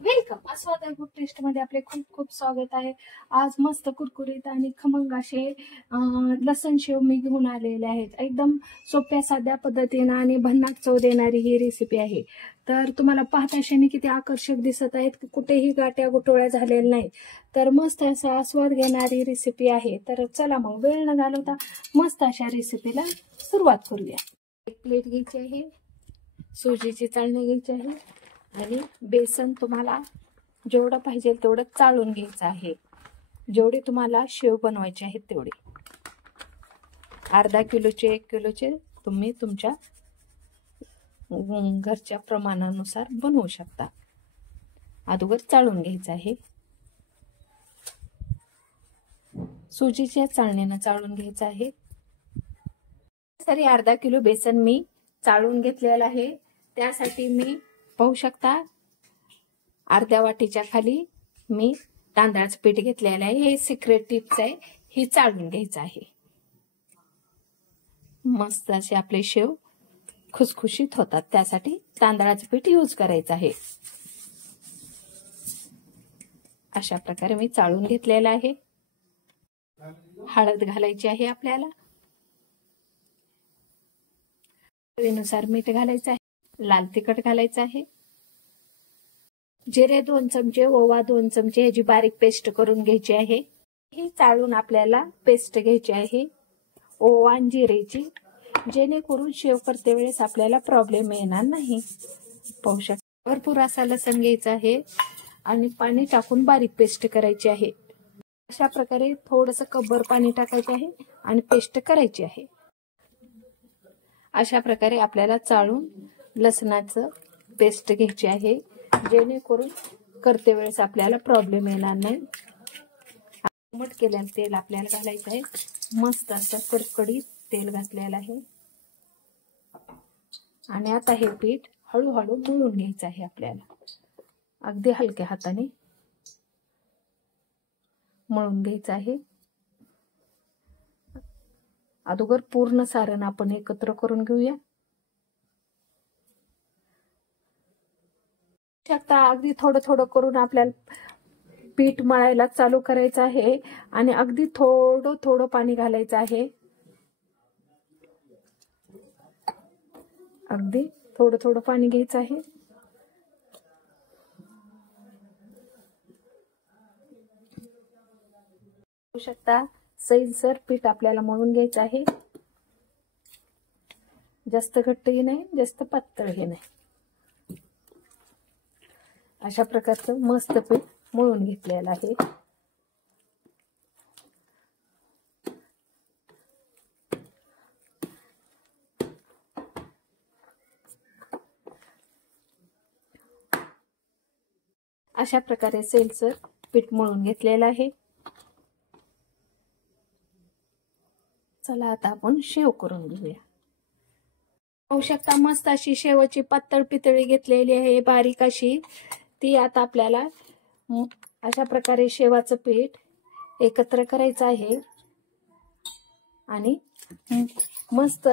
Welcome. आस्वाद food taste मध्ये आपले खूप खूप स्वागत आहे. आज मस्त कुरकुरीत आणि खमंग असे लसण शेव मी घेऊन आलेले आहेत. एकदम सोप्या साध्या पद्धतीने आणि भन्नाट चव देणारी ही रेसिपी आहे. तर तुम्हाला पाहता क्षणी किती आकर्षक दिसत आहेत, कुठेही गाट्या गुटोळ्या झालेल्या नाही. तर मस्त असा आस्वाद घेणारी रेसिपी आहे. तर चला मग वेळ न घालवता मस्त अशा रेसिपीला सुरुवात करूया. एक प्लेट घ्यायची आहे, सुजीची चाळणी घ्यायची आहे आणि बेसन तुम्हाला जेवढं पाहिजे तेवढं चाळून घ्यायचं आहे. जेवढे तुम्हाला शेव बनवायचे आहेत तेवढे अर्धा किलोचे 1 किलोचे तुम्ही तुमच्या घरच्या प्रमाणानुसार बनवू शकता. अगोदर चाळून घ्यायचं आहे. सुजीच्या चाळणीने चाळून घ्यायचं आहे. तरी अर्धा किलो बेसन मी चाळून घेतलेलं आहे. त्यासाठी मी पाहू शकता अर्ध्या वाटीच्या खाली मी तांदळाचं पीठ घेतलेलं आहे. हे सिक्रेट टिप्स आहे, ही चाळून घ्यायचं आहे. मस्त असे आपले शेव खुसखुशीत होतात, त्यासाठी तांदळाचं पीठ यूज करायचं आहे. अशा प्रकारे मी चाळून घेतलेलं आहे. हळद घालायची आहे आपल्याला, चवीनुसार मीठ घालायचं आहे, लाल तिखट घालायचं आहे, जिरे 2 चमचे, ओवा 2 चमचे ह्याची बारीक पेस्ट करून घ्यायची आहे. ही चाळून आपल्याला पेस्ट घ्यायची आहे ओवा आणि जिरेची, जेणेकरून शेव करते वेळेस आपल्याला प्रॉब्लेम येणार नाही. पाहू शकता भरपूर असा लसण घ्यायचा आहे आणि पाणी टाकून बारीक पेस्ट करायची आहे. अशा प्रकारे थोडंसं कपभर पाणी टाकायचे आहे आणि पेस्ट करायची आहे. अशा प्रकारे आपल्याला चाळून लसणाचं पेस्ट घ्यायची आहे, जेणेकरून करते वेळेस आपल्याला प्रॉब्लेम येणार नाही. मट केलेलं तेल आपल्याला घालायचं आहे. मस्त असं कडकडीत तेल घातलेलं आहे आणि आता हे पीठ हळूहळू मळून घ्यायचं आहे आपल्याला. अगदी हलक्या हाताने मळून घ्यायचं आहे. अगोदर पूर्ण सारण आपण एकत्र करून घेऊया. अगदी थोडं थोडं करून आपल्याला पीठ मळायला चालू करायचं आहे आणि अगदी थोडं थोडं पाणी घालायचं आहे. अगदी थोडं थोडं पाणी घ्यायचं आहे. बघू शकता सैलसर पीठ आपल्याला मळून घ्यायचं आहे. जास्त घट्टही नाही, जास्त पातळही नाही. अशा प्रकारचं मस्त पीठ मळून घेतलेलं आहे. अशा प्रकारे सैलसर पीठ मळून घेतलेलं आहे. चला आता आपण शेव करून घेऊया. पाहू शकता मस्त अशी शेवची पातळ पितळी घेतलेली आहे, बारीक अशी. ती आता आपल्याला अशा प्रकारे शेवाचं पीठ एकत्र करायचं आहे आणि मस्त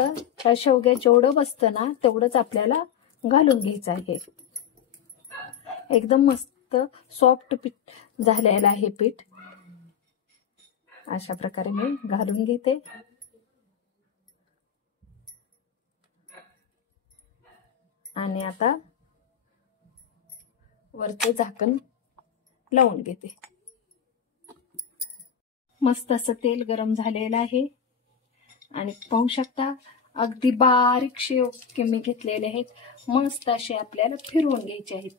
शेवग्या जेवढं बसतं ना तेवढंच आपल्याला घालून घ्यायचं आहे. एकदम मस्त सॉफ्ट पीठ झालेलं आहे पीठ. अशा प्रकारे मी घालून घेते आणि आता वरचं झाकण लावून घेते. मस्त असं तेल गरम झालेलं आहे आणि पाहू शकता अगदी बारीक शेव मी घेतलेले आहेत. मस्त असे आपल्याला फिरवून घ्यायचे आहेत.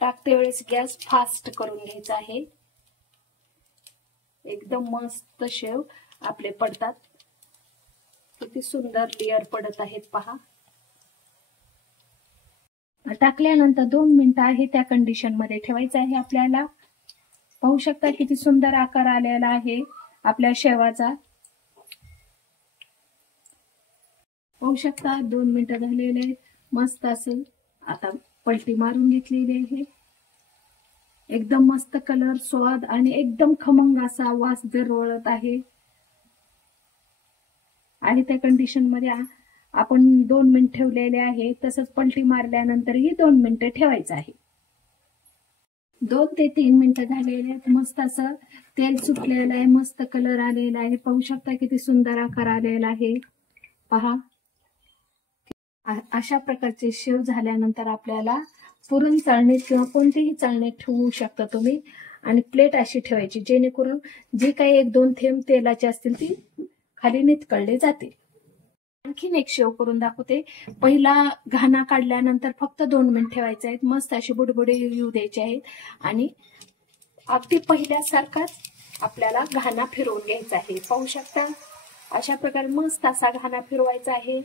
टाकते वेळेस गॅस फास्ट करून घ्यायचा आहे. एकदम मस्त शेव आपले पडतात. किती सुंदर लेअर पडत आहेत पहा. टाकल्यानंतर 2 मिनिटं आहे त्या कंडिशन मध्ये ठेवायचं आहे आपल्याला. पाहू शकता किती सुंदर आकार आलेला आहे आपल्या शेवाचा. पाहू शकता 2 मिनिटं झालेले मस्त असेल. आता पलटी मारून घेतलेली आहे. एकदम मस्त कलर, स्वाद आणि एकदम खमंग असा वास दरवळत आहे. आणि त्या कंडिशन मध्ये आपण 2 मिनिट ठेवलेले आहे. तसंच पलटी मारल्यानंतरही 2 मिनिटं ठेवायचं आहे. 2 ते 3 मिनिटं झालेले आहेत. मस्त असं तेल सुटलेलं आहे, मस्त कलर आलेला आहे. पाहू शकता किती सुंदर आकार आलेला आहे. पहा, अशा प्रकारचे शेव झाल्यानंतर आपल्याला पुरण चाळणीत किंवा कोणतेही चाळणीत ठेवू शकता तुम्ही. आणि प्लेट अशी ठेवायची जेणेकरून जे काही 1-2 थेंब तेलाचे असतील ती खाली नितळले जातील. आणखीन एक शेव करून दाखवते. पहिला घाणा काढल्यानंतर फक्त 2 मिनिट ठेवायचे आहेत. मस्त असे बुडबुडे येऊ द्यायचे आहेत आणि अगदी पहिल्यासारखाच आपल्याला घाणा फिरवून घ्यायचा आहे. पाहू शकता, अशा प्रकारे मस्त असा घाणा फिरवायचा आहे.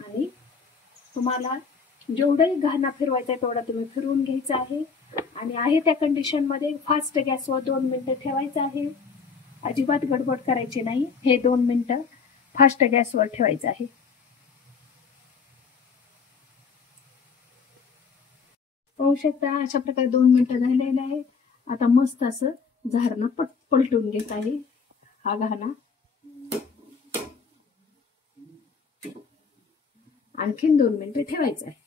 आणि तुम्हाला जेवढाही घाणा फिरवायचा तेवढा तुम्ही फिरवून घ्यायचा आहे. आणि आहे त्या कंडिशन मध्ये फास्ट गॅसवर 2 मिनिटं ठेवायचं आहे. अजिबात गडबड करायची नाही. हे 2 मिनिटं फास्ट गॅसवर ठेवायचं आहे. पाहू शकता, अशा प्रकारे 2 मिनिटं झालेले आहे. आता मस्त असं झारनं पलटून घेत आहे हा घाणा. आणखीन 2 मिनिटं ठेवायचं आहे.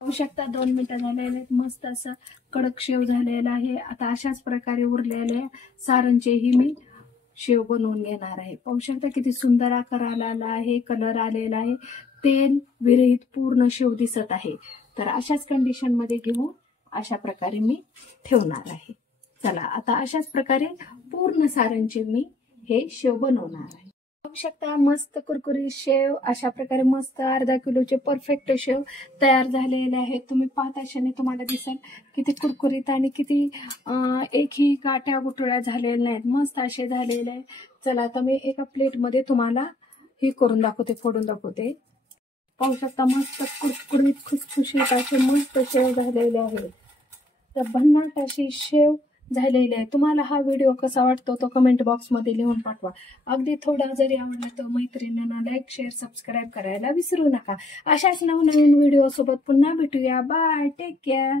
पाहू शकता 2 मिनिटं झालेले आहेत. मस्त असं कडक शेव झालेला आहे. आता अशाच प्रकारे उरलेल्या सारणचेही मी शेव बनवून घेणार आहे. पाहू शकता किती सुंदर आकार आलेला आहे, कलर आलेला आहे, तेल विरहित पूर्ण शेव दिसत आहे. तर अशाच कंडिशन मध्ये घेऊन अशा प्रकारे मी ठेवणार आहे. चला, आता अशाच प्रकारे पूर्ण सारणचे मी हे शेव बनवणार आहे. पाहू शकता मस्त कुरकुरीत शेव अशा प्रकारे मस्त अर्धा किलोचे परफेक्ट शेव तयार झालेले आहेत. तुम्ही पाहता क्षणी तुम्हाला दिसेल किती कुरकुरीत आणि किती एकही गाठ्या गुठळ्या झालेल्या नाहीत. मस्त असे झालेले आहेत. चला, आता मी एका प्लेटमध्ये तुम्हाला हे करून दाखवते, फोडून दाखवते. पाहू शकता मस्त कुरकुरीत खुसखुशीत असे मस्त शेव झालेले आहेत. तर भन्नाट अशी शेव झालेले आहे. तुम्हाला हा व्हिडिओ कसा वाटतो तो कमेंट बॉक्स मध्ये लिहून पाठवा. अगदी थोडा जरी आवडला तर मैत्रिणींना लाईक, शेअर, सबस्क्राईब करायला विसरू नका. अशाच नवनवीन व्हिडिओ सोबत पुन्हा भेटूया. Bye, take care.